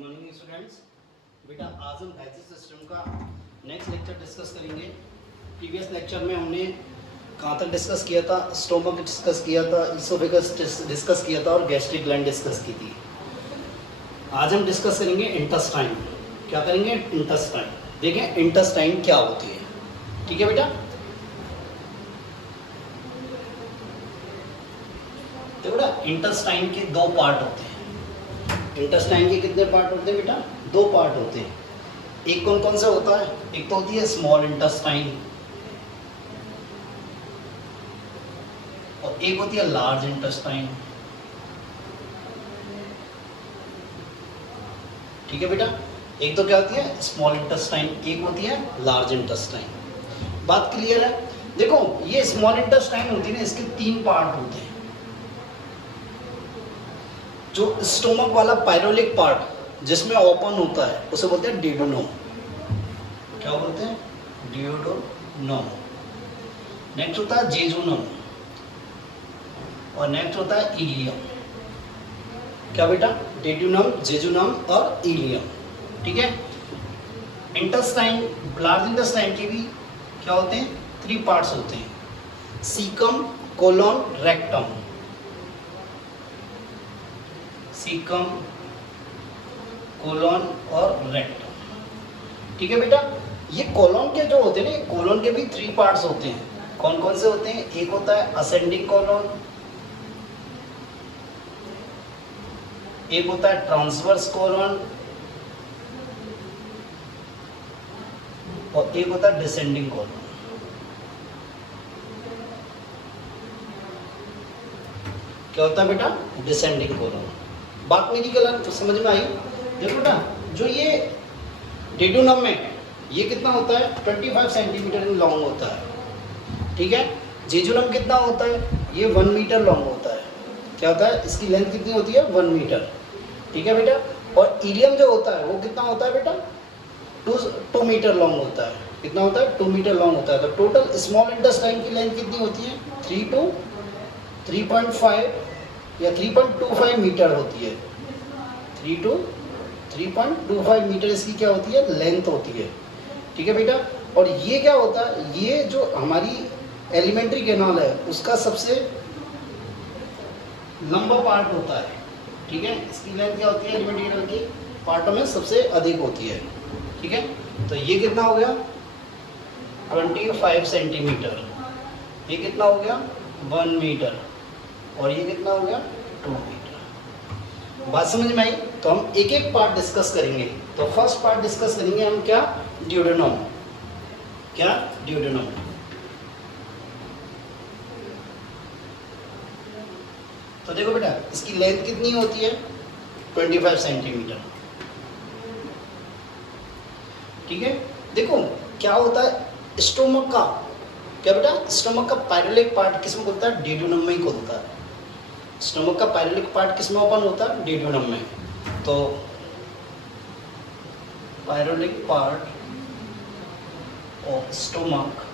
Morning students. बेटा आज हम डाइजेस्ट सिस्टम का नेक्स्ट लेक्चर डिस्कस करेंगे। प्रीवियस लेक्चर में हमने कहाँ तक डिस्कस किया था? स्टोमक डिस्कस किया था, इसोफेगस डिस्कस किया था और गैस्ट्रिक ग्लैंड डिस्कस की थी। आज हम डिस्कस करेंगे इंटेस्टाइन। क्या करेंगे? इंटेस्टाइन। देखें इंटेस्टाइन क्या होती है। ठीक है बेटा, तो बेटा इंटेस्टाइन के दो पार्ट होते हैं। इंटेस्टाइन के कितने पार्ट होते हैं बेटा? दो पार्ट होते हैं। एक कौन कौन सा होता है? एक तो होती है स्मॉल इंटेस्टाइन और एक होती है लार्ज इंटेस्टाइन। ठीक है बेटा, एक तो क्या होती है स्मॉल इंटेस्टाइन, एक होती है लार्ज इंटेस्टाइन। बात क्लियर है? देखो ये स्मॉल इंटेस्टाइन होती है ना, इसके तीन पार्ट होते हैं। जो स्टोमक वाला पायरोलिक पार्ट जिसमें ओपन होता है उसे बोलते हैं डियोडेनम। क्या बोलते हैं? डियोडेनम। नेक्स्ट होता है जेजुनम और नेक्स्ट होता है इलियम। क्या बेटा? डियोडेनम, जेजुनम और इलियम। ठीक है। इंटेस्टाइन, लार्ज इंटेस्टाइन के भी क्या होते हैं? थ्री पार्ट्स होते हैं, caecum, colon, rectum. Caecum, colon और रेक्टम। ठीक है बेटा, ये कोलोन के जो होते हैं ना, कोलोन के भी थ्री पार्ट्स होते हैं। कौन कौन से होते हैं? एक होता है असेंडिंग कोलोन, एक होता है ट्रांसवर्स कोलोन और एक होता है डिसेंडिंग कोलोन। क्या होता है बेटा? Descending colon. बात मेरी गलत तो समझ में आई? देखो बेटा, जो ये डियोडेनम में ये कितना होता है? 25 सेंटीमीटर लॉन्ग होता है। ठीक है। जेजुनम कितना होता है? ये 1 मीटर लॉन्ग होता है। क्या होता है? इसकी लेंथ कितनी होती है? 1 मीटर। ठीक है बेटा। और इलियम जो होता है वो कितना होता है बेटा? 2 मीटर लॉन्ग होता है। कितना होता है? 2 मीटर लॉन्ग होता है। तो टोटल स्मॉल इंटेस्टाइन की लेंथ कितनी होती है? 3 to 3.5 या 3.25 मीटर होती है। 3 to 3.25 मीटर इसकी क्या होती है? लेंथ होती है। ठीक है बेटा। और ये क्या होता है? ये जो हमारी एलिमेंट्री कैनाल है उसका सबसे लंबा पार्ट होता है। ठीक है। इसकी लेंथ क्या होती है? एलिमेंट्री कैनाल की पार्टों में सबसे अधिक होती है। ठीक है। तो ये कितना हो गया? 25 सेंटीमीटर। ये कितना हो गया? 1 मीटर। और ये कितना हो गया? 2 मीटर। बात समझ में आई? तो हम एक एक पार्ट डिस्कस करेंगे। तो फर्स्ट पार्ट डिस्कस करेंगे हम क्या? डियोडेनम। क्या? डियोडेनम। तो देखो बेटा, इसकी लेंथ कितनी होती है? 25 सेंटीमीटर। ठीक है। देखो क्या होता है स्टोमक का? क्या बेटा? स्टोमक का पायरोलिक पार्ट किसमें खुलता है? डियोडेनम में ही खुलता है। स्टोमक का पायरोलिक पार्ट किसमें ओपन होता है? डियोडेनम में। तो pyloric part of stomach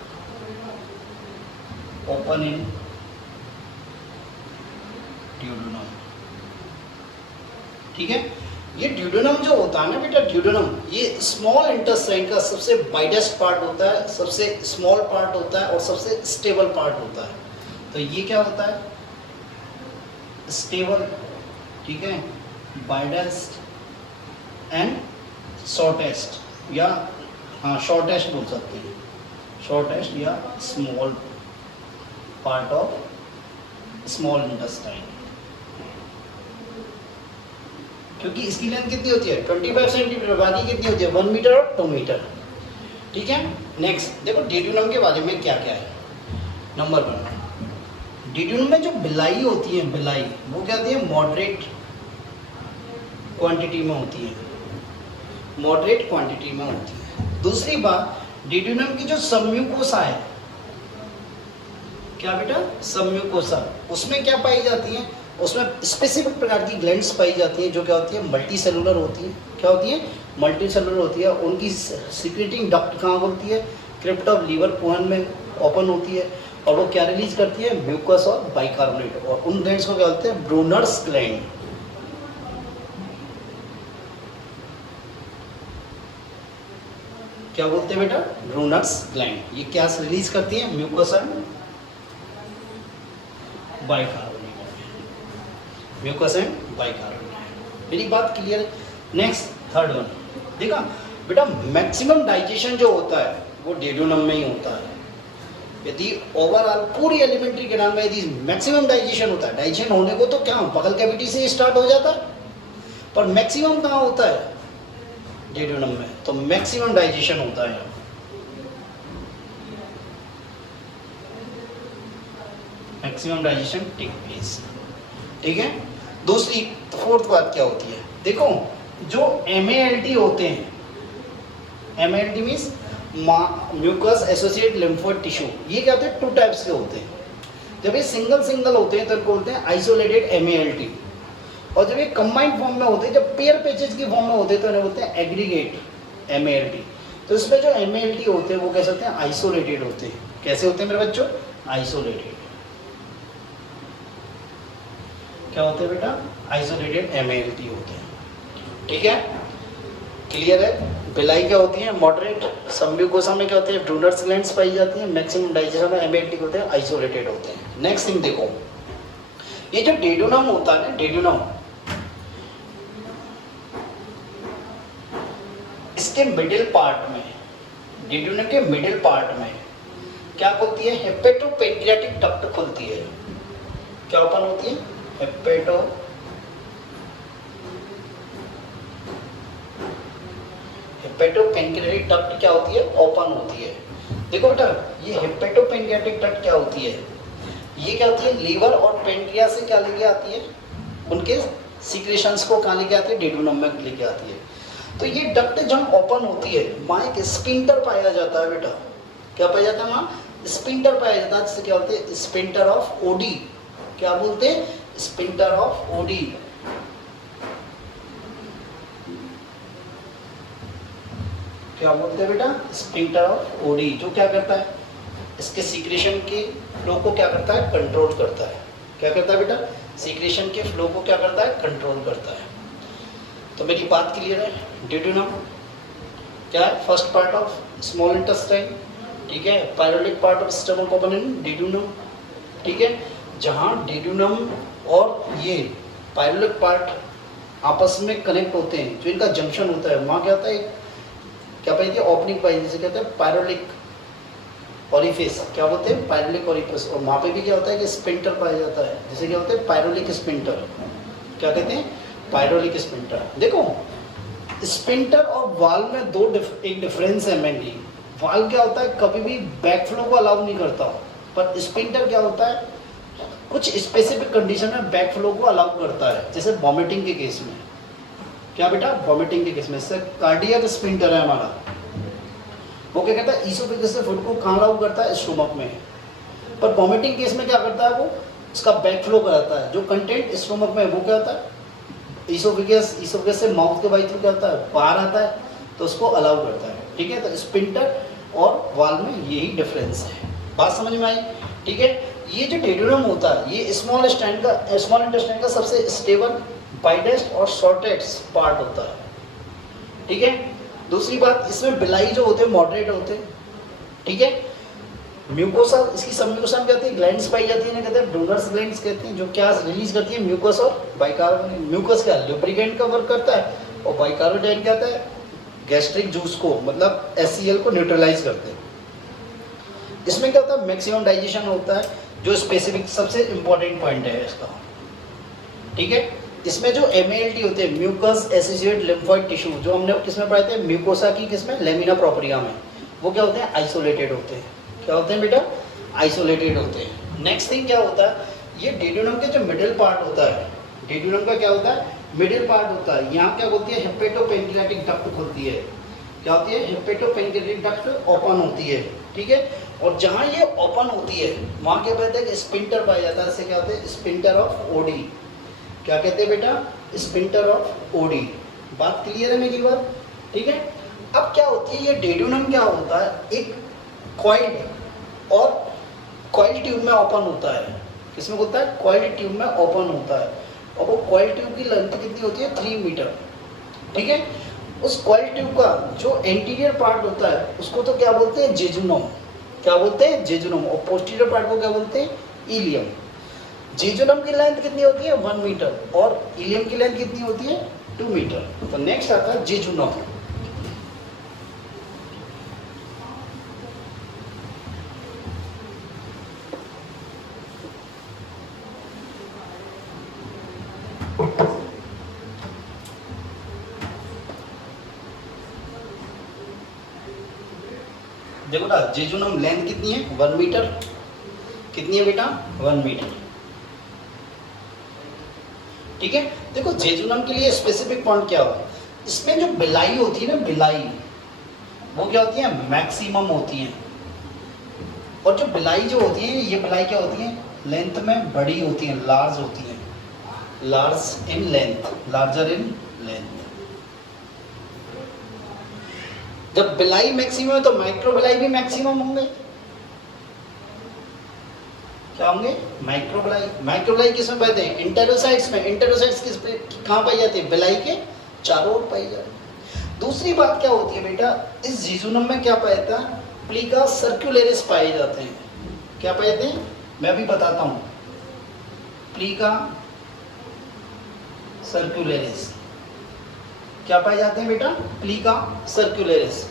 open in duodenum. ठीक है। ये डियोडेनम जो होता है ना बेटा, डियोडेनम ये स्मॉल इंटेस्टाइन का सबसे वाइडेस्ट पार्ट होता है, सबसे स्मॉल पार्ट होता है और सबसे स्टेबल पार्ट होता है। तो ये क्या होता है? स्टेबल। ठीक है। वाइडेस्ट एंड शॉर्टेस्ट, या हाँ शॉर्टेस्ट बोल सकते हैं, शॉर्टेस्ट या small part of small intestine. क्योंकि इसकी लेंथ कितनी होती है? 25 सेंटीमीटर। बाकी कितनी होती है? 1 मीटर और 2 मीटर। ठीक है। नेक्स्ट देखो डियोडेनम के बारे में क्या क्या है। नंबर 1, डियोडेनम में जो बिलाई होती है, बिलाई वो क्या होती है? मॉडरेट क्वांटिटी में होती है, मॉडरेट क्वांटिटी में होती है। दूसरी बात, डियोडेनम की जो सम्यूकोसा है, क्या बेटा? सम्यूकोसा, उसमें क्या पाई जाती है? उसमें स्पेसिफिक प्रकार की ग्लैंड्स पाई जाती हैं जो क्या होती है? मल्टी सेलुलर होती है। क्या होती है? मल्टी सेलुलर होती है। उनकी सिक्रेटिंग डक्ट कहाँ होती है? क्रिप्ट ऑफ लीवर पोहन में ओपन होती है और वो क्या रिलीज करती है? म्यूकस और बाइकार्बोनेट। और उन ग्लैंड्स को क्या बोलते हैं? Brunner's gland. क्या बोलते हैं बेटा, ब्रूनर्स ग्लैंड। ये क्या रिलीज करती है, म्यूकोसा बाइकार्बोनेट, म्यूकोसा बाइकार्बोनेट। मेरी बात क्लियर है। नेक्स्ट थर्ड वन देखा बेटा, मैक्सिमम डाइजेशन जो होता है वो डेड्यूनम में ही होता है। यदि ओवरऑल पूरी एलिमेंट्री कैनाल में यदि मैक्सिमम डाइजेशन होता है, डाइजेशन होने को तो क्या बगल कैविटी से स्टार्ट हो जाता है, पर मैक्सिमम कहाँ होता है, डेड्यूनम में। तो मैक्सिमम डाइजेशन होता है, मैक्सिमम डाइजेशन टेक प्लेस। ठीक है। दूसरी फोर्थ बात क्या होती है, देखो जो MALT होते हैं, MALT means mucus associate lymphoid tissue, ये क्या होते हैं, 2 टाइप्स के होते हैं। जब ये सिंगल होते हैं तो इनको बोलते हैं आइसोलेटेड MALT, और जब ये कंबाइंड फॉर्म में होते हैं, जब पेयर पैचेज की फॉर्म में होते हैं तो इन्हें बोलते हैं एग्रीगेट MALT। तो इसमें जो MALT होते हैं वो कैसे होते हैं, आइसोलेटेड होते हैं। कैसे होते हैं मेरे बच्चों, आइसोलेटेड। क्या होते हैं बेटा, आइसोलेटेड MALT होते हैं। ठीक है, क्लियर है। बिलाई क्या होती है, मॉडरेट। सम्ब्यूकोसा में क्या होते हैं, ब्रूनर्स ग्लैंड्स पाई जाती है। मैक्सिमम डाइजेशन में MALT होते हैं, आइसोलेटेड होते हैं। नेक्स्ट थिंग देखो, ये जो डेड्यूनम होता है ना, डेड्यूनम, इसके मिडिल पार्ट में, डेड्यूनम के मिडिल पार्ट में क्या होती है, हेपेटोपेंक्रियाटिक डक्ट खुलती है। क्या ओपन होती है, हेपेटोपेंक्रियाटिक डक्ट क्या होती है, ओपन होती है। देखो बेटा, ये हेपेटोपेंक्रियाटिक डक्ट क्या होती है, ये क्या होती है, लीवर और पेंक्रिया से क्या लेके आती है, उनके सीक्रेशंस को कहाँ लेके आती है, डेड्यूनम में लेके आती है। तो ये डक्ट जब ओपन होती है, वहाँ एक स्पिंटर पाया जाता है बेटा। क्या पाया जाता है वहाँ, स्पिंटर पाया जाता है, जिससे क्या होते हैं, स्पिंटर ऑफ ओडी। क्या बोलते हैं, स्पिंटर ऑफ ओडी। क्या बोलते हैं बेटा, स्पिंटर ऑफ ओडी, जो क्या करता है, इसके सीक्रेशन के फ्लो को क्या करता है, कंट्रोल करता है। क्या करता है बेटा, सीक्रेशन के फ्लो को क्या करता है, कंट्रोल करता है। तो मेरी बात क्लियर है। डेड्यूनम क्या है, first part of small intestine. ठीक है, पायरोलिक पार्ट ऑफ स्टमक ओपन डेड्यूनम। ठीक है, जहाँ डेड्यूनम और ये पायरोलिक पार्ट आपस में कनेक्ट होते हैं, जो इनका जंक्शन होता है, वहाँ क्या होता है, क्या पाई थी, ओपनिंग पाई, जिसे कहते हैं पायरोलिक ओरिफिस। क्या बोलते हैं, पायरोलिक ओरिफिस। और वहाँ पे भी क्या होता है कि स्पिंटर पाया जाता है, जिसे क्या होते हैं, पायरोलिक स्पिंटर। क्या कहते हैं, पायरोलिक स्पिंटर। देखो, स्पिंटर और वाल्व में एक डिफरेंस है मेनली। वाल्व क्या होता है, कभी भी बैक फ्लो को अलाउ नहीं करता, पर स्पिंटर क्या होता है, कुछ स्पेसिफिक कंडीशन में बैक फ्लो को अलाउ करता है, जैसे वॉमिटिंग के केस में। क्या बेटा, वॉमिटिंग के केस में, इससे कार्डियक स्पिंटर है हमारा, वो क्या कहता है, ईसोफेगस से फूड को कहाँ अलाउ करता है, स्टोमक में। पर वॉमिटिंग केस में क्या करता है, वो उसका बैक फ्लो कराता है, जो कंटेंट स्टोमक में है वो क्या होता है, ईसोफेगस से माउथ के बाई थ्रू क्या होता है, बाहर आता है, तो उसको अलाउ करता है। ठीक है, तो स्पिंटर और वाल्व में यही डिफरेंस है। बात समझ में आई। ठीक है, ये जो डेड्यूनम होता है, ये स्मॉल इंटेस्टाइन का सबसे स्टेबल, वाइडेस्ट और शॉर्टेस्ट पार्ट होता है। ठीक है, दूसरी बात, इसमें बिलाई जो होते हैं मॉडरेट होते हैं। ठीक है, म्यूकोसा, इसकी सब म्यूकोसा में कहते हैं, ग्लैंड्स पाई जाती है, कहते हैं ब्रूनर्स ग्लैंड्स कहते हैं, जो क्या रिलीज करती है, म्यूकस और बाइकार्बोनेट। म्यूकस क्या लुब्रिकेंट का वर्क करता है, और बाइकार्बोनेट क्या होता है, गैस्ट्रिक जूस को, मतलब HCl को न्यूट्रलाइज करते हैं। इसमें क्या होता है, मैक्सिमम डाइजेशन होता है, जो स्पेसिफिक सबसे इंपॉर्टेंट पॉइंट है इसका। ठीक है, इसमें जो MALT होते हैं, म्यूकस एसोसिएटेड लिम्फोइड टिश्यू, जो हमने किसमें पढ़ाए थे, म्यूकोसा की किसमें, लेमिना प्रोप्रिया में, वो क्या होते हैं, आइसोलेटेड होते हैं। क्या होते हैं बेटा, आइसोलेटेड होते हैं। नेक्स्ट थिंग क्या होता है, ये डेड्यूनम के जो मिडिल पार्ट होता है, डेड्यूनम का क्या होता है, मिडिल पार्ट होता है, यहाँ क्या होती है, हेपेटोपेंक्रियाटिक डक्ट खुलती है। क्या होती है, हेपेटोपेंक्रियाटिक डक्ट ओपन होती है। ठीक है, और जहाँ ये ओपन होती है, वहाँ क्या कहते हैं, स्पिंटर पाया जाता है, इससे क्या होते हैं, स्पिंटर ऑफ ओडी। क्या कहते हैं बेटा, स्पिंटर ऑफ ओडी। बात क्लियर है मेरी बात। ठीक है, अब क्या होती है, ये डेड्यूनम क्या होता है, एक कॉइल्ड और कॉइल ट्यूब में ओपन होता है। किसमें होता है, कॉइल ट्यूब में ओपन होता है, और वो कॉइल ट्यूब की लेंथ कितनी होती है, 3 मीटर। ठीक है, उस कॉइल ट्यूब का जो एंटीरियर पार्ट होता है उसको तो क्या बोलते हैं, जेजुनम। क्या बोलते हैं, जेजुनम। और पोस्टीरियर पार्ट को क्या बोलते हैं, इलियम। जेजुनम की लेंथ कितनी होती है, 1 मीटर, और इलियम की लेंथ कितनी होती है, 2 मीटर। तो नेक्स्ट आता है जेजुनम। देखो ना, जेजुनम लेंथ कितनी है, 1 मीटर। कितनी है बेटा, 1 मीटर। ठीक है। देखो जेजुनम के लिए स्पेसिफिक पॉइंट क्या होगा, इसमें जो बिलाई होती है ना, बिलाई, वो क्या होती है, मैक्सिमम होती है। और जो बिलाई जो होती है, ये बिलाई क्या होती है, लेंथ में बड़ी होती है, लार्ज होती है, large in length, larger in length. जब बिलाई मैक्सिमम है तो माइक्रो बिलाई भी मैक्सिमम होंगे। क्या होंगे, माइक्रो बिलाई। माइक्रो बिलाई किस में पाते हैं, इंटेरोसाइट्स में। इंटेरोसाइट्स किस पे, कहाँ पाई जाती है, बिलाई के चारों ओर पाई जाती है। दूसरी बात क्या होती है बेटा, इस जेजुनम में क्या पाया जाता है, प्लीका सर्कुलरिस पाए जाते हैं। क्या पाए जाते हैं, मैं अभी बताता हूँ। प्लीका सर्कुलरिस क्या पाए जाते हैं बेटा, प्लीका सर्कुलरिस।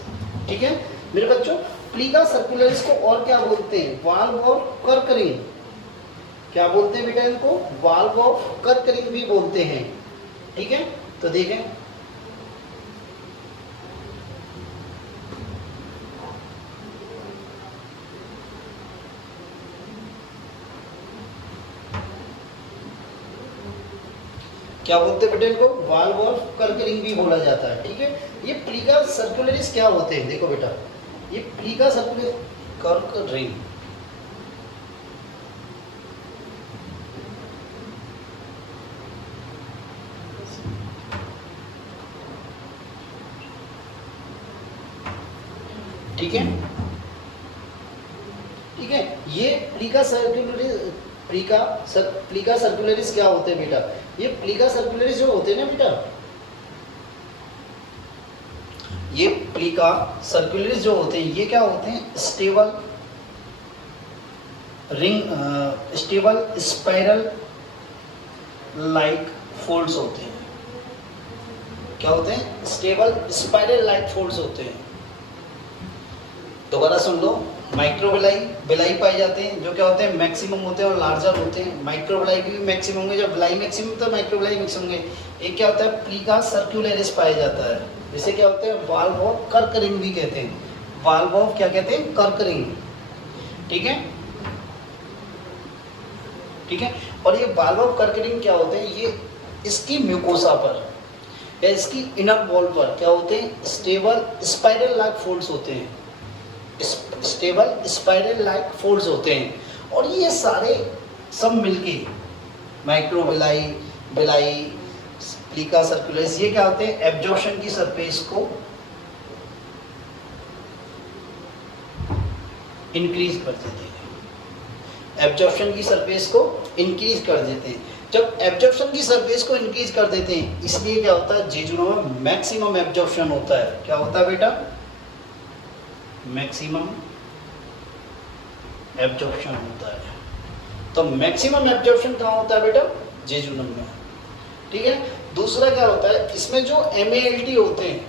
ठीक है मेरे बच्चों, प्लीका सर्कुलरिस को और क्या बोलते हैं, वाल्व ऑफ कर्करिंग। क्या बोलते हैं बेटा इनको, वाल्व ऑफ कर्करिंग भी बोलते हैं। ठीक है, तो देखें, क्या बोलते हैं बेटा इनको, वाल्व ऑफ कर्करिंग भी बोला जाता है। ठीक है, ये प्लीका सर्कुलरिस क्या होते हैं, देखो बेटा, ये प्लीका सर्कुलरिस कर्करिंग, ठीक है, ठीक है। ये प्लीका सर्कुलरिस, प्लीका सर्कुलरिस क्या होते हैं बेटा, ये प्लीका सर्कुलरिस जो होते हैं ना बेटा, ये प्लीका सर्कुलरिस जो होते हैं, ये क्या होते हैं, stable ring, stable spiral like folds होते हैं। क्या होते हैं, स्टेबल स्पाइरल लाइक फोल्ड्स होते हैं। दोबारा सुन लो, माइक्रो बिलाई, बिलाई पाए जाते हैं जो क्या होते हैं, मैक्सिमम होते हैं और लार्जर होते हैं। माइक्रो बिलाई भी मैक्सिमम होंगे, जब बिलाई मैक्सिमम तो माइक्रो बिलाई मैक्सिमम होंगे। एक क्या होता है, प्लीका सर्कुलरिस पाया जाता है, जिसे क्या होते हैं, वाल्व ऑफ कर्करिंग भी कहते हैं। वाल्व ऑफ क्या कहते हैं, कर्करिंग। ठीक है, ठीक है। और ये वाल्व ऑफ कर्करिंग क्या होते हैं, ये इसकी म्यूकोसा पर या इसकी इनर वॉल पर क्या होते हैं, स्टेबल स्पाइरल लाइक फोल्ड्स होते हैं। स्टेबल स्पाइरल लाइक फोल्ड्स होते हैं। और ये सारे सब मिलके माइक्रो बिलाई, बिलाई, प्लीका सर्कुलरिस, ये क्या होते हैं, एब्जॉर्प्शन की सरफेस को इंक्रीज कर देते हैं। एब्जॉर्प्शन की सरफेस को इंक्रीज कर देते हैं। जब एब्जॉर्प्शन की सरफेस को इंक्रीज कर देते हैं, इसलिए क्या होता है, जेजुनम में मैक्सिमम एब्जॉर्प्शन होता है। क्या होता है बेटा, मैक्सिमम एब्जॉर्प्शन होता है। तो मैक्सिमम एब्जॉर्प्शन कहाँ होता है बेटा, जेजुनम में। ठीक है, दूसरा क्या होता है, इसमें जो MALT होते हैं,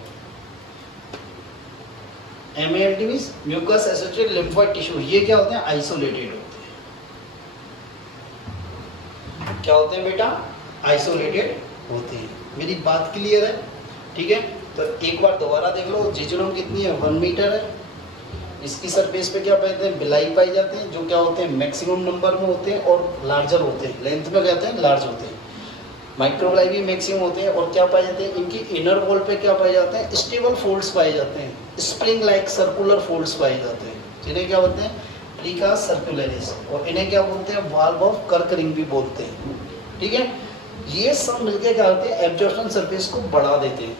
MALT means mucus associated lymphoid tissue, ये क्या होते हैं, आइसोलेटेड होते हैं। क्या होते हैं बेटा, आइसोलेटेड होते हैं। मेरी बात क्लियर है, ठीक है। तो एक बार दोबारा देख लो, जेजुनम कितनी है, 1 मीटर है। इसकी सरफेस पे क्या पाते हैं, बिलाई पाई जाते हैं, जो क्या होते हैं, मैक्सिमम नंबर में होते हैं और लार्जर होते हैं, लेंथ में कहते हैं लार्ज होते हैं। माइक्रोबिलाई भी मैक्सिमम होते हैं और क्या पाए जाते हैं, इनकी इनर वॉल पे क्या पाए जाते हैं, स्टेबल फोल्ड्स पाए जाते हैं, स्प्रिंग लाइक सर्कुलर फोल्ड्स पाए जाते हैं, जिन्हें क्या बोलते हैं, प्लीका सर्कुलरिस। और इन्हें क्या बोलते हैं, वाल्व ऑफ कर्करिंग भी बोलते हैं। ठीक है, ये सब मिलकर क्या होते हैं, एब्जॉर्प्शन सरफेस को बढ़ा देते हैं।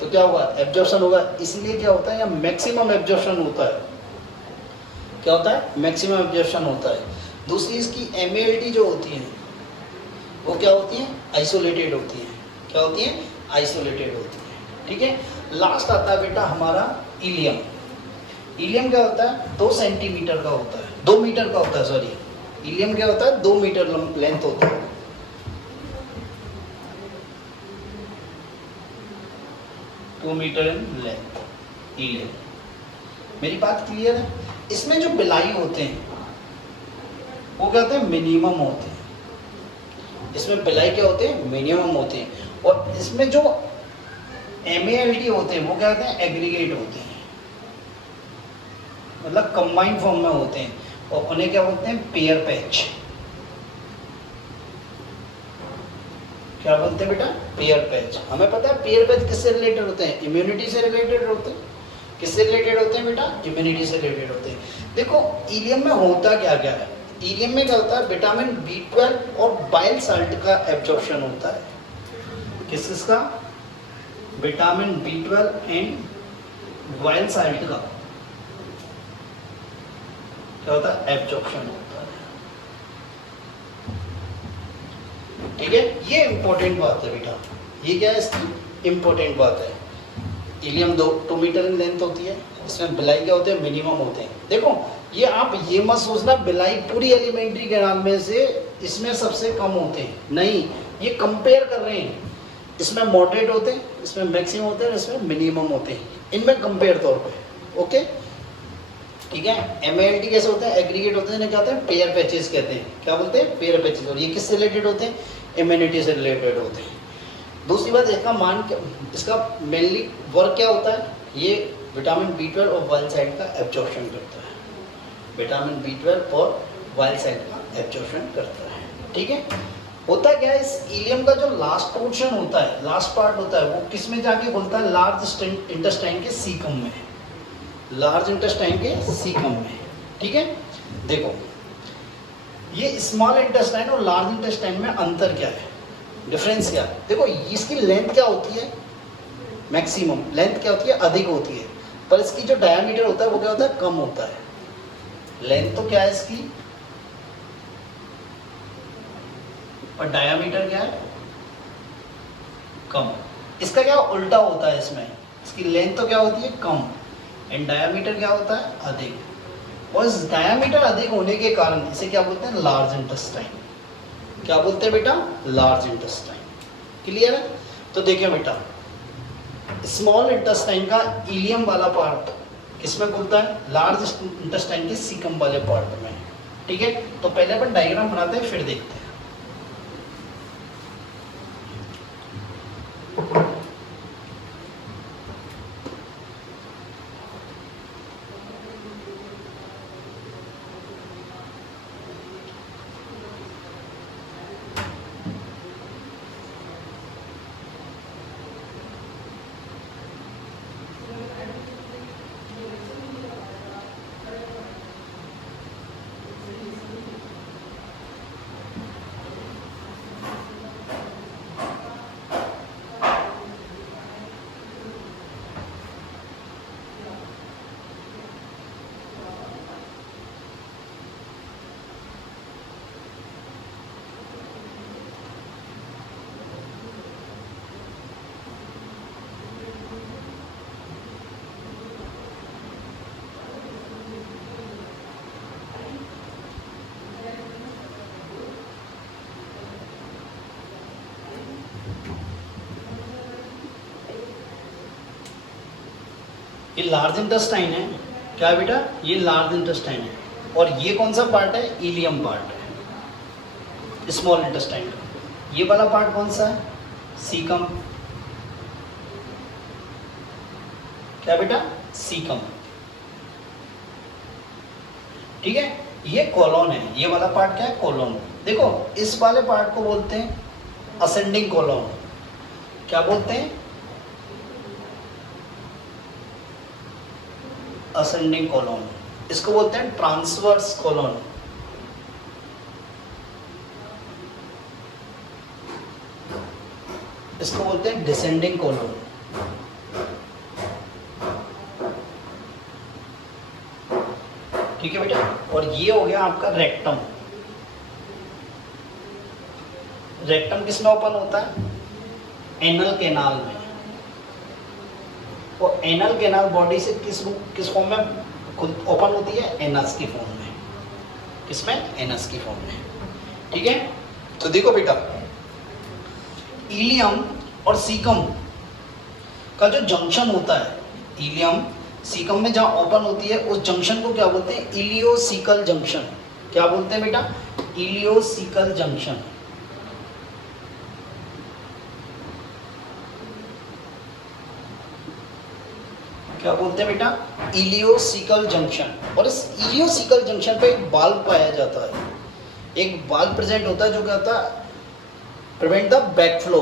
तो क्या होगा, एब्जॉर्प्शन होगा, इसलिए क्या होता है, या मैक्सिमम एब्जॉर्प्शन होता है। क्या होता है, मैक्सिमम एब्जॉर्प्शन होता है। दूसरी इसकी MALT जो होती है वो क्या होती है, आइसोलेटेड होती है। क्या होती है, आइसोलेटेड होती है। ठीक है। लास्ट आता है बेटा हमारा इलियम। इलियम क्या होता है? 2 सेंटीमीटर का होता है, 2 मीटर का होता है, सॉरी। इलियम क्या होता है? 2 मीटर लेंथ होता है। 2 मीटर इन लेंथ इलियम। मेरी बात क्लियर है? इसमें जो बिलाई होते हैं वो क्या होते हैं? मिनिमम होते हैं। इसमें बिलाई क्या होते हैं? मिनिमम होते हैं। और इसमें जो MALT होते हैं वो क्या होते हैं? एग्रीगेट होते हैं, मतलब कंबाइंड फॉर्म में होते हैं, और उन्हें क्या बोलते हैं? Pair patch. क्या बोलते हैं बेटा? Pair patch. हमें पता है पेयर पैच किससे रिलेटेड होते हैं? इम्यूनिटी से रिलेटेड होते हैं। किससे रिलेटेड होते हैं बेटा? इम्यूनिटी से रिलेटेड होते हैं। देखो इलियम में होता क्या क्या है? इलियम में क्या होता है? विटामिन B12 और बाइल साल्ट का एब्जॉर्प्शन होता है। किसका? Vitamin B12 and bile salt का क्या होता है? एब्जॉर्प्शन होता है। ठीक है, ये इंपॉर्टेंट बात है बेटा। ये क्या है? इसकी इंपॉर्टेंट बात है। इलियम 2 मीटर की लेंथ होती है। इसमें बिलाई क्या होते हैं? मिनिमम होते हैं। देखो ये आप ये मत सोचना बिलाई पूरी एलिमेंट्री कैनाल में से इसमें सबसे कम होते हैं, नहीं, ये कंपेयर कर रहे हैं। इसमें मॉडरेट होते हैं, इसमें मैक्सिमम होते हैं, इसमें मिनिमम होते हैं, इनमें कंपेयर तौर पे। ओके, ठीक है। MALT कैसे होते हैं? एग्रीगेट होते हैं, इन्हें क्या होते हैं? पेयर पैचेस कहते हैं। क्या बोलते हैं? Pair patches. और ये किससे रिलेटेड होते हैं? इम्यूनिटी से रिलेटेड होते हैं। दूसरी बात, इसका मेनली वर्क क्या होता है? ये विटामिन B12 और बाइल साल्ट का एब्जॉर्प्शन करता है। विटामिन B12 और बाइल साल्ट का एब्जॉर्प्शन करता है। ठीक है। होता क्या है? इस इलियम का जो लास्ट पोर्शन होता है, लास्ट पार्ट होता है, वो किस में जाके खुलता है? लार्ज इंटेस्टाइन के सीकम में। लार्ज इंटेस्टाइन के सीकम में। ठीक है। देखो ये स्मॉल इंटेस्टाइन और लार्ज इंटेस्टाइन में अंतर क्या है? डिफरेंस क्या है? देखो इसकी लेंथ क्या होती है? मैक्सिमम लेंथ क्या होती है? अधिक होती है। पर इसकी जो डायमीटर होता है वो क्या होता है? कम होता है। लेंथ तो क्या है इसकी, और डायमीटर क्या है? कम। इसका क्या उल्टा होता है? इसमें इसकी लेंथ तो क्या होती है? कम, एंड डायमीटर क्या होता है? अधिक। और इस डायमीटर अधिक होने के कारण इसे क्या बोलते हैं? Large intestine. क्या बोलते हैं बेटा? Large intestine. क्लियर है? तो देखिए बेटा, स्मॉल इंटेस्टाइन का इलियम वाला पार्ट किसमें खुलता है? लार्ज इंटेस्टाइन के सीकम वाले पार्ट में। ठीक है। तो पहले अपन डायग्राम बनाते हैं, फिर देखते हैं। ये लार्ज इंटेस्टाइन है। क्या है बेटा? ये लार्ज इंटेस्टाइन है। और ये कौन सा पार्ट है? इलियम पार्ट है, स्मॉल इंटेस्टाइन का। ये वाला पार्ट कौन सा है? सीकम। क्या बेटा? सीकम। ठीक है। ये कॉलोन है। ये वाला पार्ट क्या है? कॉलोन। देखो इस वाले पार्ट को बोलते हैं असेंडिंग कॉलोन। क्या बोलते हैं? Ascending colon. इसको बोलते हैं ट्रांसवर्स कॉलोन। इसको बोलते हैं डिसेंडिंग कॉलोन। ठीक है बेटा। और ये हो गया आपका रेक्टम। रेक्टम किसमें ओपन होता है? एनल कैनाल में। और एनल कैनाल बॉडी से किस फॉर्म में खुद ओपन होती है? एनस की फॉर्म में। किसमें? एनस की फॉर्म में। ठीक है, तो देखो बेटा, इलियम और सीकम का जो जंक्शन होता है, इलियम सीकम में जहाँ ओपन होती है उस जंक्शन को क्या बोलते हैं? Ileocaecal junction. क्या बोलते हैं बेटा? Ileocaecal junction. क्या बोलते हैं बेटा? Ileocaecal junction. और इस इलियोसिकल जंक्शन पे एक बाल्ब पाया जाता है, एक बाल्ब प्रेजेंट होता है जो क्या होता है? प्रिवेंट द बैक फ्लो,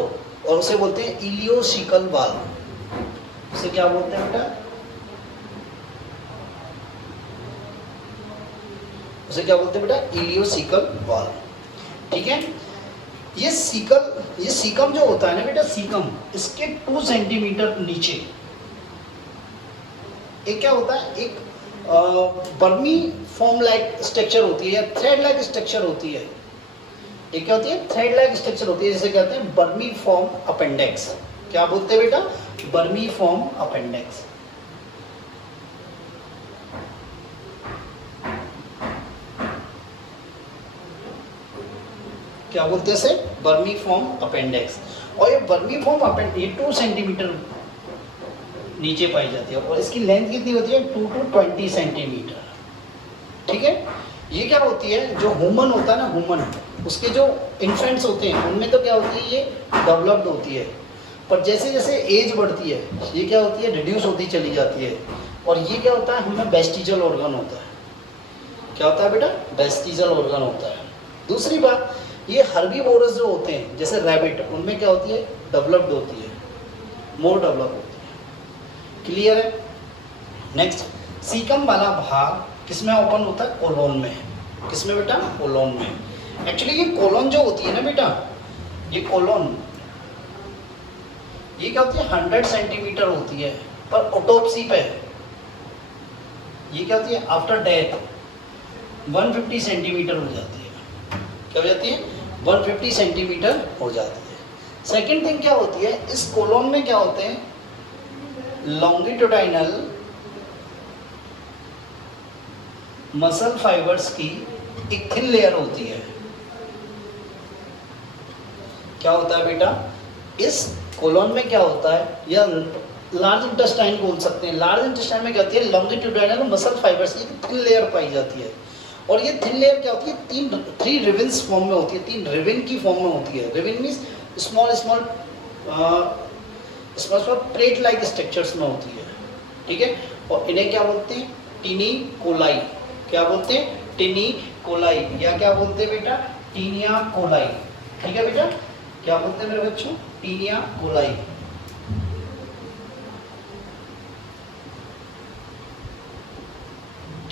और उसे बोलते हैं इलियोसिकल वाल्व। उसे क्या बोलते हैं बेटा? उसे क्या बोलते हैं बेटा? Ileocaecal valve. ठीक है, ये सीकम जो होता है ना बेटा, सीकम इसके 2 सेंटीमीटर नीचे एक क्या होता है? एक बर्मी फॉर्म लाइक स्ट्रक्चर होती है या थ्रेड लाइक स्ट्रक्चर होती है। एक क्या होती है? थ्रेड लाइक स्ट्रक्चर होती है, जिसे कहते हैं बर्मी फॉर्म अपेंडेक्स। क्या बोलते हैं बेटा? बर्मी फॉर्म अपेंडेक्स। क्या बोलते हैं इसे? बर्मी फॉर्म अपेंडेक्स। और ये बर्मी फॉर्म अपेंडेक्स 2 सेंटीमीटर नीचे पाई जाती है और इसकी लेंथ कितनी होती है? 2 to 20 सेंटीमीटर। ठीक है, ये क्या होती है? जो ह्यूमन होता है ना, ह्यूमन, उसके जो इन्फेंट्स होते हैं उनमें तो क्या होती है? ये डेवलप्ड होती है, पर जैसे जैसे एज बढ़ती है ये क्या होती है? रिड्यूस होती चली जाती है। और ये क्या होता है? हमें वेस्टिजल ऑर्गन होता है। क्या होता है बेटा? वेस्टिजल ऑर्गन होता है। दूसरी बात, ये हर्बीवोरस जो होते हैं जैसे रैबिट, उनमें क्या होती है? डेवलप्ड होती है, मोर डेवलप होती है। क्लियर है? नेक्स्ट, सीकम वाला भाग किसमें ओपन होता है? कोलोन में। किसमें बेटा? कोलोन में। एक्चुअली ये कोलोन जो होती है ना बेटा, ये कोलोन, ये क्या होती है? 100 सेंटीमीटर होती है, पर ऑटोप्सी पे ये क्या होती है? आफ्टर डेथ 150 सेंटीमीटर हो जाती है। क्या हो जाती है? 150 सेंटीमीटर हो जाती है। सेकेंड थिंग क्या होती है? इस कोलोन में क्या होते हैं? लॉन्गिट्यूडाइनल मसल फाइबर्स की एक थिन लेयर होती है। क्या होता है बेटा? इस कोलोन में क्या होता है, या लार्ज इंटेस्टाइन बोल सकते हैं। लार्ज इंटेस्टाइन में क्या होती है? लॉन्गिट्यूडाइनल मसल फाइबर्स की थिन लेयर पाई जाती है। और ये थिन लेयर क्या होती है? 3 रिविन्स फॉर्म में होती है, 3 रिविन की फॉर्म में होती है। रिविन means small small plate like structures में होती है। ठीक है, और इन्हें क्या बोलते हैं? टिनी कोलाई। क्या बोलते हैं? टिनी कोलाई, या क्या बोलते हैं बेटा? Taenia coli. ठीक है बेटा, क्या बोलते हैं मेरे बच्चों? Taenia coli.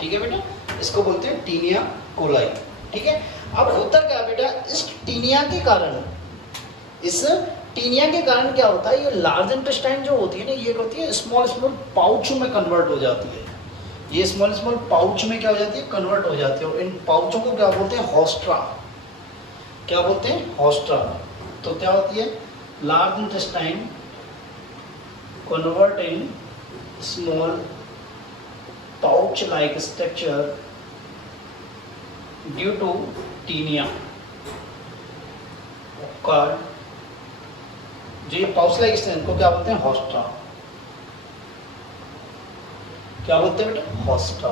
ठीक है बेटा, इसको बोलते हैं टीनिया कोलाई। ठीक है, अब होता क्या बेटा? इस टीनिया के कारण क्या होता है? ये लार्ज इंटेस्टाइन जो होती है ना, ये होती है स्मॉल स्मॉल पाउच में कन्वर्ट हो जाती है। ये स्मॉल स्मॉल पाउच में क्या हो जाती है? कन्वर्ट हो जाती है। और इन पाउचों को क्या बोलते हैं? होस्ट्रा। क्या बोलते हैं? होस्ट्रा। तो क्या होती है? Large intestine convert in small pouch like structure due to taenia. जो ये पाउच लाइक स्ट्रक्चर को क्या बोलते हैं? होस्ट्रा। क्या बोलते हैं बेटा? होस्ट्रा।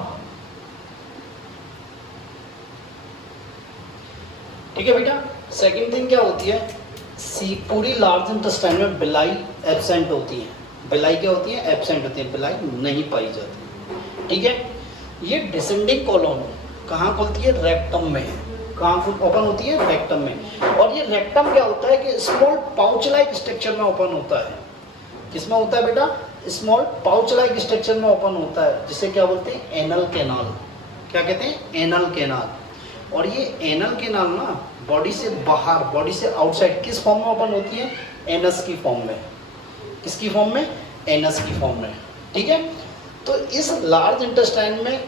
ठीक है बेटा, सेकंड थिंग क्या होती है? पूरी लार्ज इंटेस्टाइन में बिलाई एब्सेंट होती है। बिलाई क्या होती है? एब्सेंट होती है, बिलाई नहीं पाई जाती। ठीक है, ये डिसेंडिंग कॉलोन कहाँ खुलती है? रेक्टम में। कहाँ ओपन होती है? रेक्टम में। और ये रेक्टम क्या होता है कि स्मॉल पाउच लाइक स्ट्रक्चर में ओपन होता है। किसमें होता है बेटा? स्मॉल पाउच लाइक स्ट्रक्चर में ओपन होता है, जिसे क्या बोलते हैं? Anal canal. क्या कहते हैं? Anal canal. और ये एनल कैनाल ना बॉडी से बाहर, बॉडी से आउटसाइड किस फॉर्म में ओपन होती है? एनस की फॉर्म में। किसकी फॉर्म में? एनस की फॉर्म में। ठीक है, तो इस लार्ज इंटेस्टाइन में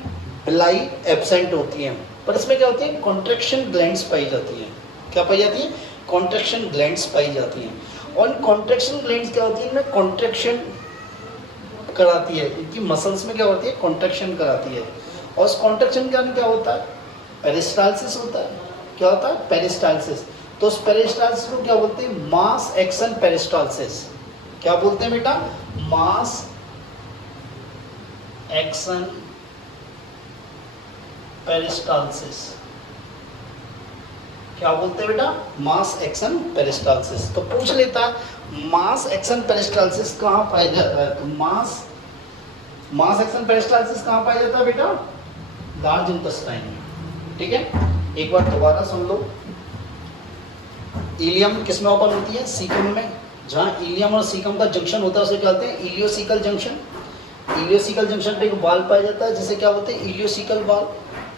बिलाई एब्सेंट होती है, पर इसमें क्या होती है? कॉन्ट्रैक्शन ग्लैंड्स पाई जाती हैं। क्या पाई जाती है? कॉन्ट्रैक्शन ग्लैंड्स पाई जाती हैं। और कॉन्ट्रैक्शन ग्लैंड्स क्या होती है? इनमें कॉन्ट्रैक्शन कराती है, इनकी मसल्स में क्या होती है, कॉन्ट्रैक्शन कराती है। और उस कॉन्ट्रैक्शन के कारण क्या होता है, पेरिस्टाल्सिस होता है। क्या होता है, पेरिस्टाल्सिस। तो उस पेरिस्टाल्सिस को क्या बोलते हैं, मास एक्शन पेरिस्टाल्सिस। क्या बोलते हैं बेटा, मास एक्शन पेरिस्टाल्सिस। क्या बोलते हैं बेटा, मास एक्शन पेरिस्टाल्सिस। तो पूछ लेता मास एक्शन पेरिस्टाल्सिस कहाँ पाया जाता है, तो मास एक्शन पेरिस्टाल्सिस कहाँ पाया जाता है बेटा, लार्ज इंटेस्टाइन में। ठीक है, एक बार दोबारा सुन लो। इलियम किस में ओपन होती है, सीकम में। जहाँ इलियम और सीकम का जंक्शन होता है उसे क्या बोलते हैं, इलियोसिकल जंक्शन। इलियोसिकल जंक्शन पे एक वाल पाया जाता है जिसे क्या बोलते हैं, इलियोसिकल वाल।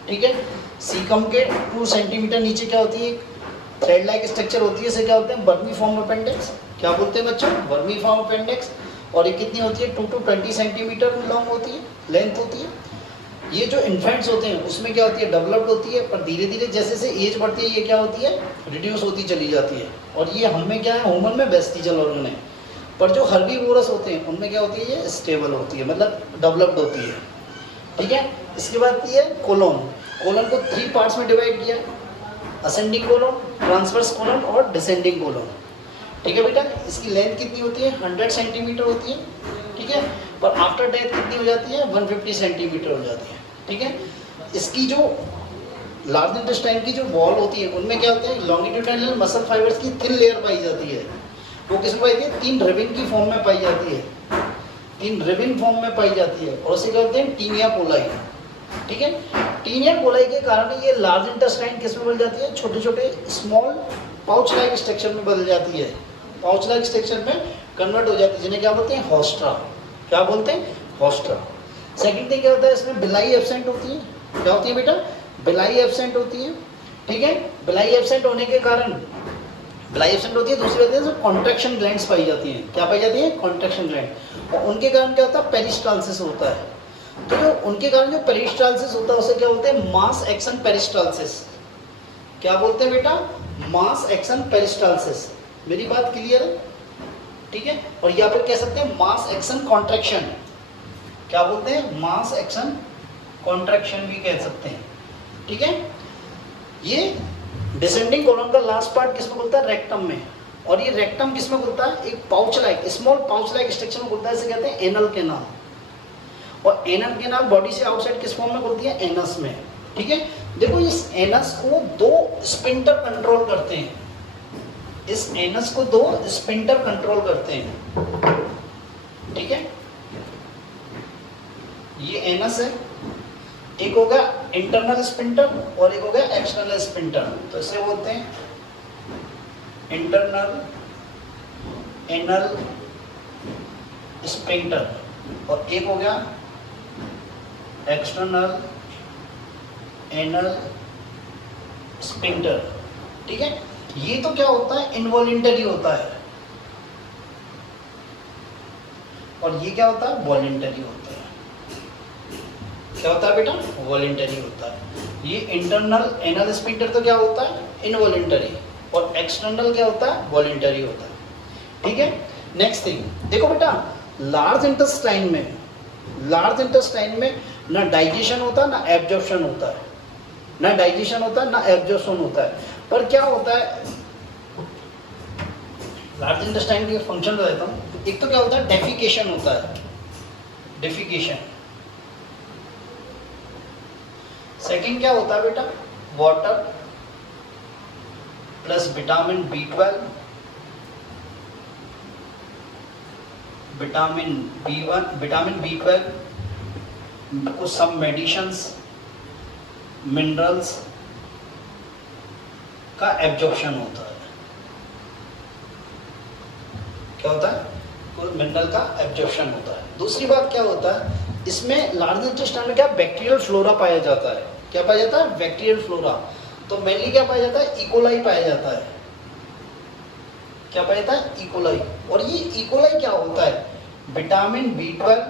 ठीक है, सीकम के 2 सेंटीमीटर नीचे क्या होती है, थ्रेड लाइक स्ट्रक्चर होती है, इसे क्या बोलते हैं, वर्मीफॉर्म अपेंडिक्स। क्या बोलते हैं बच्चों, वर्मीफॉर्म अपेंडिक्स। और ये कितनी होती है, 2 to 20 सेंटीमीटर लॉन्ग होती है, लेंथ होती है। ये जो इन्फेंट्स होते हैं उसमें क्या होती है, डेवलप्ड होती है, पर धीरे धीरे जैसे जैसे एज बढ़ती है ये क्या होती है, रिड्यूस होती चली जाती है। और ये हमें क्या है, ह्यूमन में वेस्टिजल ऑर्गन है। पर जो हर्बीवोरस होते हैं उनमें क्या होती है, ये स्टेबल होती है, मतलब डेवलप्ड होती है। ठीक है, इसके बाद ये कोलोन। कोलन को 3 पार्ट्स में डिवाइड किया, असेंडिंग कोलन, ट्रांसवर्स कोलन और डिसेंडिंग कोलन। ठीक है बेटा, इसकी लेंथ कितनी होती है, 100 सेंटीमीटर होती है। ठीक है, पर आफ्टर डेथ कितनी हो जाती है, 150 सेंटीमीटर हो जाती है। ठीक है, इसकी जो लार्ज इंटेस्टाइन की जो वॉल होती है उनमें क्या होते हैं, लॉन्गिट्यूडिनल मसल फाइबर्स की थिन लेयर पाई जाती है। वो किस में पाई जाती है, 3 रिबन की फॉर्म में पाई जाती है, 3 रिबन फॉर्म में पाई जाती है। और उसे क्या होते हैं, टीनिया कोलाई। ठीक है, टीनिया कोलाई के कारण ये लार्ज इंटेस्टाइन किस में बदल जाती है, छोटे छोटे स्मॉल पाउच लाइक स्ट्रक्चर में बदल जाती है, पाउच लाइक स्ट्रक्चर में कन्वर्ट हो जाती है, जिन्हें क्या बोलते हैं, होस्ट्रा। क्या बोलते हैं, होस्ट्रा। सेकंड थिंग क्या होता है, इसमें बिलाई एब्सेंट होती है। क्या होती है बेटा, बिलाई एब्सेंट होती है। ठीक है, बिलाई एब्सेंट होने के कारण, बिलाई एब्सेंट होती है, दूसरी बात है कॉन्ट्रैक्शन ग्लैंड्स पाई जाती हैं। क्या पाई जाती है, कॉन्ट्रैक्शन ग्लैंड। और उनके कारण क्या होता है, पेरिस्टाल्सिस होता है। तो जो उनके कारण जो पेरिस्टाल्सिस होता है उसे क्या बोलते हैं, मास एक्शन पेरिस्टाल्सिस। क्या बोलते हैं बेटा, मास एक्शन पेरिस्टाल्सिस। मेरी बात क्लियर है। ठीक है, और यहाँ पर कह सकते हैं मास एक्शन कॉन्ट्रैक्शन। क्या बोलते हैं, मास एक्शन कॉन्ट्रैक्शन भी कह सकते हैं। ठीक है, ये डिसेंडिंग कोलन का लास्ट पार्ट किसमें खुलता है, रेक्टम में। और ये रेक्टम किसमें खुलता है, एक pouch like, small pouch like structure में खुलता है, इसे कहते हैं एनल कैनाल। और एनल कैनाल बॉडी से आउटसाइड किस फॉर्म में खुलती है, एनस में। ठीक है, देखो इस एनस को 2 स्पिंटर कंट्रोल करते हैं, इस एनस को 2 स्पिंटर कंट्रोल करते हैं। ठीक है, ये एनस है, एक हो गया इंटरनल स्पिंटर और एक हो गया एक्सटर्नल स्पिंटर। तो इसे बोलते हैं इंटरनल एनल स्पिंटर, और एक हो गया एक्सटर्नल एनल स्पिंटर। ठीक है, ये तो क्या होता है, इनवॉलेंटरी होता है, और ये क्या होता है, वॉलेंटरी होता है। क्या होता है बेटा, वॉलेंटरी होता है। ये इंटरनल एनल स्पिंटर तो क्या होता है, इनवॉलेंटरी, और एक्सटर्नल क्या होता है, वॉलेंटरी होता है। ठीक है, नेक्स्ट थिंग देखो बेटा, लार्ज इंटेस्टाइन में ना डाइजेशन होता है ना एब्जॉर्प्शन होता है, ना डाइजेशन होता है ना एब्जॉर्प्शन होता है। पर क्या होता है, लार्ज इंटेस्टाइन के फंक्शन रहता हूँ, एक तो क्या होता है, डेफिकेशन होता है, डेफिकेशन। सेकंड क्या होता है बेटा, water plus vitamin B12, vitamin B1, vitamin B12, कुछ सब मेडिसिन्स, मिनरल्स का एब्जॉर्प्शन होता है। क्या होता है, कुछ मिनरल का एब्जॉर्प्शन होता है। दूसरी बात क्या होता है, इसमें लार्ज इंटेस्टाइन में क्या बैक्टीरियल फ्लोरा पाया जाता है। क्या पाया जाता है, बैक्टीरियल फ्लोरा। तो मेनली क्या पाया जाता है, इकोलाई पाया जाता है। क्या पाया जाता है, इकोलाई। और ये इकोलाई क्या होता है, vitamin B12,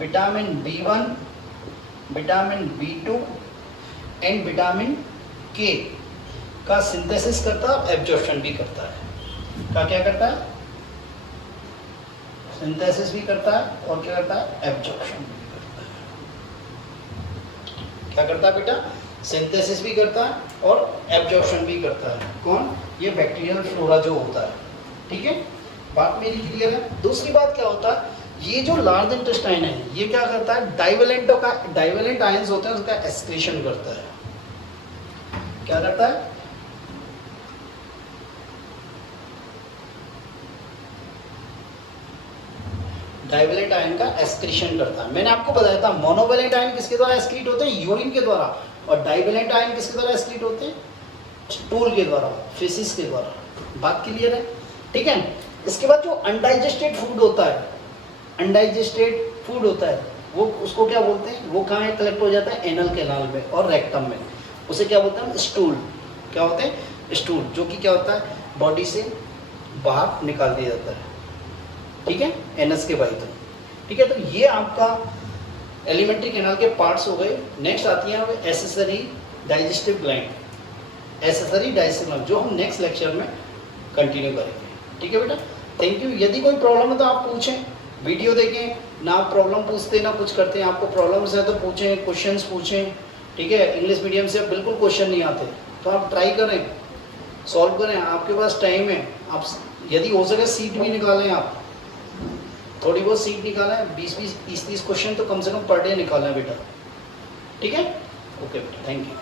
vitamin B1, vitamin B2 and vitamin K का सिंथेसिस करता है, एब्जॉर्प्शन भी करता है। क्या क्या करता है, सिंथेसिस भी करता है और क्या करता है, एब्जॉर्प्शन भी करता है। क्या करता है बेटा, सिंथेसिस भी करता है और एब्जॉर्प्शन भी करता है। कौन, ये बैक्टीरियल फ्लोरा जो होता है। ठीक है, बात मेरी क्लियर है। दूसरी बात क्या होता है, ये जो लार्ज इंटेस्टाइन है ये क्या करता है, डाइवेलेंट आयंस होते हैं उसका एक्सक्रीशन करता है। क्या करता है, डाइवेलेंट आयन का एक्सक्रीशन करता है। मैंने आपको बताया था मोनोवेलेंट आयन किसके द्वारा एक्सक्रीट होते हैं, यूरिन के द्वारा, और डाइवेलेंट आयन किसके द्वारा एक्सक्रीट होते हैं, स्टूल के द्वारा, फेसिस के द्वारा। बात क्लियर है, ठीक है। इसके बाद जो अनडाइजेस्टेड फूड होता है, अनडाइजेस्टेड फूड होता है वो उसको क्या बोलते हैं, वो कहाँ कलेक्ट हो जाता है, एनल कैनाल में और रेक्टम में। उसे क्या बोलते हैं, स्टूल। क्या होते हैं, स्टूल, जो कि क्या होता है, बॉडी से बाहर निकाल दिया जाता है। ठीक है, एनस के बाई तक। ठीक है, तो ये आपका एलिमेंट्री कैनाल के पार्ट्स हो गए। नेक्स्ट आती है accessory digestive gland, accessory digestive gland, जो हम नेक्स्ट लेक्चर में कंटिन्यू करेंगे। ठीक है बेटा, थैंक यू। यदि कोई प्रॉब्लम है तो आप पूछें, वीडियो देखें ना, आप प्रॉब्लम पूछते ना कुछ करते हैं। आपको प्रॉब्लम्स है तो पूछें, क्वेश्चंस पूछें। ठीक है, इंग्लिश मीडियम से बिल्कुल क्वेश्चन नहीं आते तो आप ट्राई करें, सॉल्व करें, आपके पास टाइम है। आप यदि हो सके सीट भी निकालें, आप थोड़ी बहुत सीट निकालें, 20-20, 30-30 क्वेश्चन तो कम से कम पर डे निकालें बेटा। ठीक है, ओके बेटा, थैंक यू।